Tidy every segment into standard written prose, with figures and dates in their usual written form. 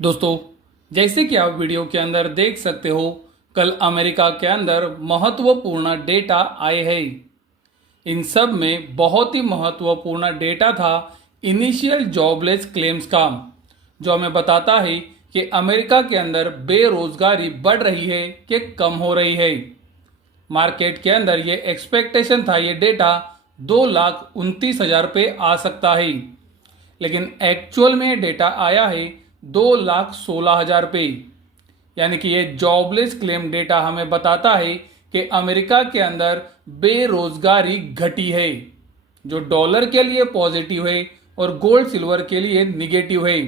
दोस्तों, जैसे कि आप वीडियो के अंदर देख सकते हो, कल अमेरिका के अंदर महत्वपूर्ण डेटा आए हैं। इन सब में बहुत ही महत्वपूर्ण डेटा था इनिशियल जॉबलेस क्लेम्स का, जो हमें बताता है कि अमेरिका के अंदर बेरोजगारी बढ़ रही है कि कम हो रही है। मार्केट के अंदर ये एक्सपेक्टेशन था, ये डेटा 2,29,000 पे आ सकता है, लेकिन एक्चुअल में डेटा आया है 2,16,000 पे। यानी कि ये जॉबलेस क्लेम डेटा हमें बताता है कि अमेरिका के अंदर बेरोजगारी घटी है, जो डॉलर के लिए पॉजिटिव है और गोल्ड सिल्वर के लिए निगेटिव है।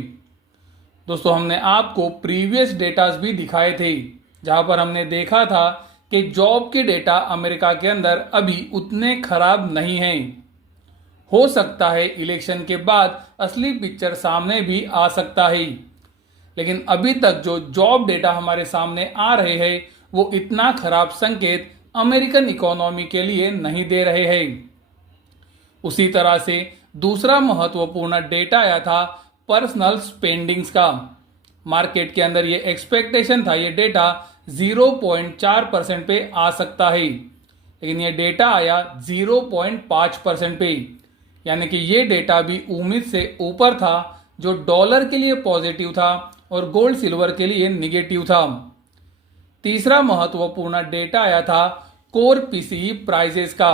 दोस्तों, हमने आपको प्रीवियस डेटास भी दिखाए थे, जहां पर हमने देखा था कि जॉब के डेटा अमेरिका के अंदर अभी उतने खराब नहीं हैं। हो सकता है इलेक्शन के बाद असली पिक्चर सामने भी आ सकता है, लेकिन अभी तक जो जॉब डेटा हमारे सामने आ रहे हैं वो इतना खराब संकेत अमेरिकन इकोनॉमी के लिए नहीं दे रहे हैं। उसी तरह से दूसरा महत्वपूर्ण डेटा आया था पर्सनल स्पेंडिंग्स का। मार्केट के अंदर ये एक्सपेक्टेशन था, ये डेटा 0.4% पे आ सकता है, लेकिन ये डेटा आया 0.5% पे। यानी कि ये डेटा भी उम्मीद से ऊपर था, जो डॉलर के लिए पॉजिटिव था और गोल्ड सिल्वर के लिए निगेटिव था। तीसरा महत्वपूर्ण डेटा आया था कोर पीसीई प्राइसेस का।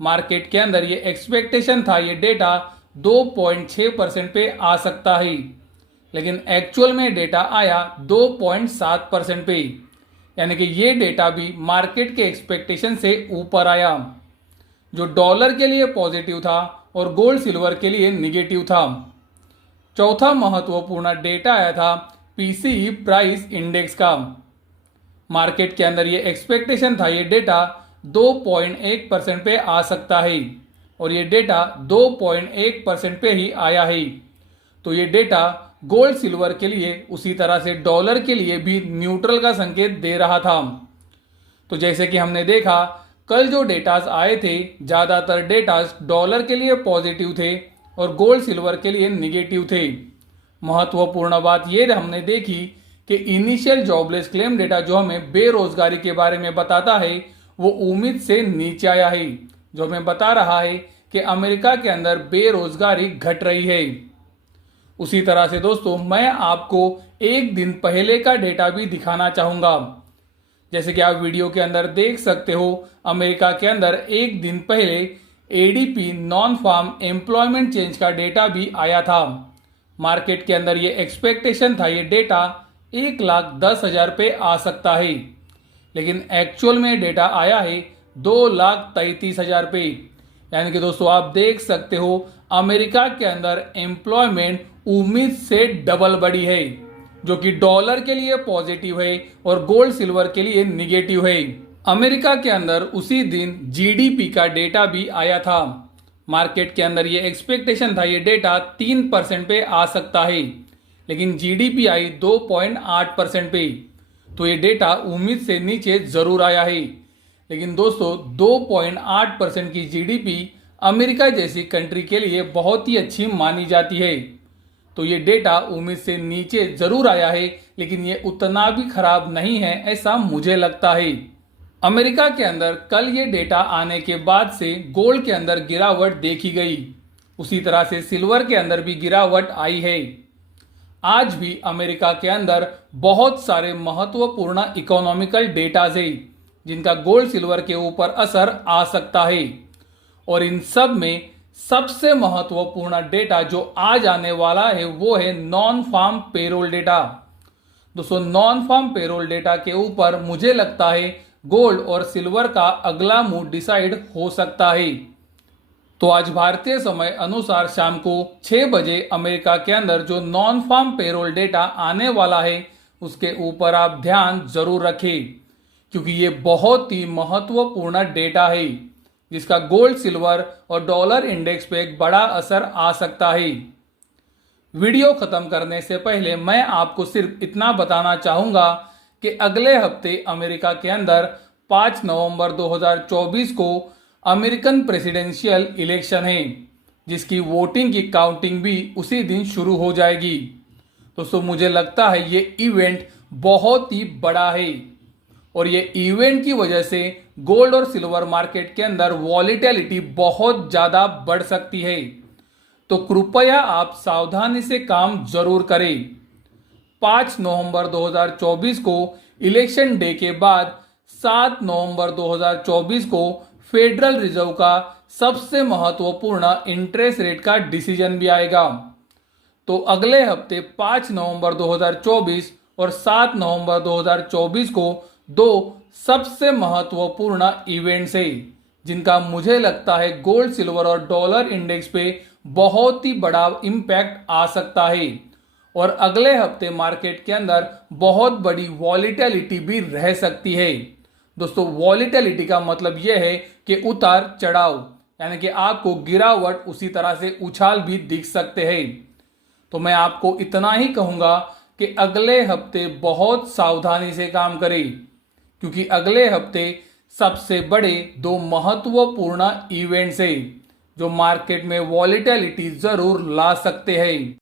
मार्केट के अंदर ये एक्सपेक्टेशन था, ये डेटा 2.6% पे आ सकता है, लेकिन एक्चुअल में डेटा आया 2.7% पे। यानी कि ये डेटा भी मार्केट के एक्सपेक्टेशन से ऊपर आया, जो डॉलर के लिए पॉजिटिव था और गोल्ड सिल्वर के लिए निगेटिव था। चौथा महत्वपूर्ण डेटा आया था पीसीई प्राइस इंडेक्स का। मार्केट के अंदर ये एक्सपेक्टेशन था, ये डेटा 2.1% पे आ सकता है और ये डेटा 2.1% पे ही आया है। तो ये डेटा गोल्ड सिल्वर के लिए, उसी तरह से डॉलर के लिए भी न्यूट्रल का संकेत दे रहा था। तो जैसे कि हमने देखा, कल जो डेटास आए थे, ज़्यादातर डेटास डॉलर के लिए पॉजिटिव थे और गोल्ड सिल्वर के लिए निगेटिव थे। महत्वपूर्ण बात ये हमने देखी कि इनिशियल जॉबलेस क्लेम डेटा जो हमें बेरोजगारी के बारे में बताता है, वो उम्मीद से नीचे आया है, जो हमें बता रहा है कि अमेरिका के अंदर बेरोजगारी घट रही है। उसी तरह से दोस्तों, मैं आपको एक दिन पहले का डेटा भी दिखाना चाहूंगा। जैसे कि आप वीडियो के अंदर देख सकते हो, अमेरिका के अंदर एक दिन पहले ADP non farm employment change का डेटा भी आया था। मार्केट के अंदर ये एक्सपेक्टेशन था, ये डेटा 1,10,000 पे आ सकता है, लेकिन एक्चुअल में डेटा आया है 2,33,000 पे। यानी कि दोस्तों, आप देख सकते हो अमेरिका के अंदर एम्प्लॉयमेंट उम्मीद से डबल बढ़ी है, जो कि डॉलर के लिए पॉजिटिव है और गोल्ड सिल्वर के लिए निगेटिव है। अमेरिका के अंदर उसी दिन जीडीपी का डेटा भी आया था। मार्केट के अंदर ये एक्सपेक्टेशन था, ये डेटा 3% पे आ सकता है, लेकिन जीडीपी आई 2.8% पे। तो ये डेटा उम्मीद से नीचे जरूर आया है, लेकिन दोस्तों 2.8% की जीडीपी अमेरिका जैसी कंट्री के लिए बहुत ही अच्छी मानी जाती है। तो ये डेटा उम्मीद से नीचे जरूर आया है, लेकिन ये उतना भी खराब नहीं है, ऐसा मुझे लगता है। अमेरिका के अंदर कल ये डेटा आने के बाद से गोल्ड के अंदर गिरावट देखी गई, उसी तरह से सिल्वर के अंदर भी गिरावट आई है। आज भी अमेरिका के अंदर बहुत सारे महत्वपूर्ण इकोनॉमिकल डेटाज है, जिनका गोल्ड सिल्वर के ऊपर असर आ सकता है। और इन सब में सबसे महत्वपूर्ण डेटा जो आज आने वाला है, वो है नॉन फार्म पेरोल डेटा। दोस्तों, नॉन फार्म पेरोल डेटा के ऊपर मुझे लगता है गोल्ड और सिल्वर का अगला मूव डिसाइड हो सकता है। तो आज भारतीय समय अनुसार शाम को 6 बजे अमेरिका के अंदर जो नॉन फार्म पेरोल डेटा आने वाला है, उसके ऊपर आप ध्यान जरूर रखें, क्योंकि ये बहुत ही महत्वपूर्ण डेटा है, जिसका गोल्ड सिल्वर और डॉलर इंडेक्स पे एक बड़ा असर आ सकता है। वीडियो खत्म करने से पहले मैं आपको सिर्फ इतना बताना चाहूंगा कि अगले हफ्ते अमेरिका के अंदर 5 नवंबर 2024 को अमेरिकन प्रेसिडेंशियल इलेक्शन है, जिसकी वोटिंग की काउंटिंग भी उसी दिन शुरू हो जाएगी। दोस्तों मुझे लगता है ये इवेंट बहुत ही बड़ा है और ये इवेंट की वजह से गोल्ड और सिल्वर मार्केट के अंदर वॉलीटिलिटी बहुत ज़्यादा बढ़ सकती है। तो कृपया आप सावधानी से काम जरूर करें। 5 नवंबर 2024 को इलेक्शन डे के बाद 7 नवंबर 2024 को फेडरल रिजर्व का सबसे महत्वपूर्ण इंटरेस्ट रेट का डिसीजन भी आएगा। तो अगले हफ्ते 5 नवंबर 2024 और 7 नवंबर 2024 को दो सबसे महत्वपूर्ण इवेंट्स है जिनका मुझे लगता है गोल्ड सिल्वर और डॉलर इंडेक्स पे बहुत ही बड़ा इम्पैक्ट आ सकता है और अगले हफ्ते मार्केट के अंदर बहुत बड़ी वॉलीटिलिटी भी रह सकती है। दोस्तों वॉलीटिलिटी का मतलब यह है कि उतार चढ़ाव, यानी कि आपको गिरावट उसी तरह से उछाल भी दिख सकते हैं। तो मैं आपको इतना ही कहूंगा कि अगले हफ्ते बहुत सावधानी से काम करें क्योंकि अगले हफ्ते सबसे बड़े दो महत्वपूर्ण इवेंट्स हैं जो मार्केट में वॉलीटिलिटी जरूर ला सकते हैं।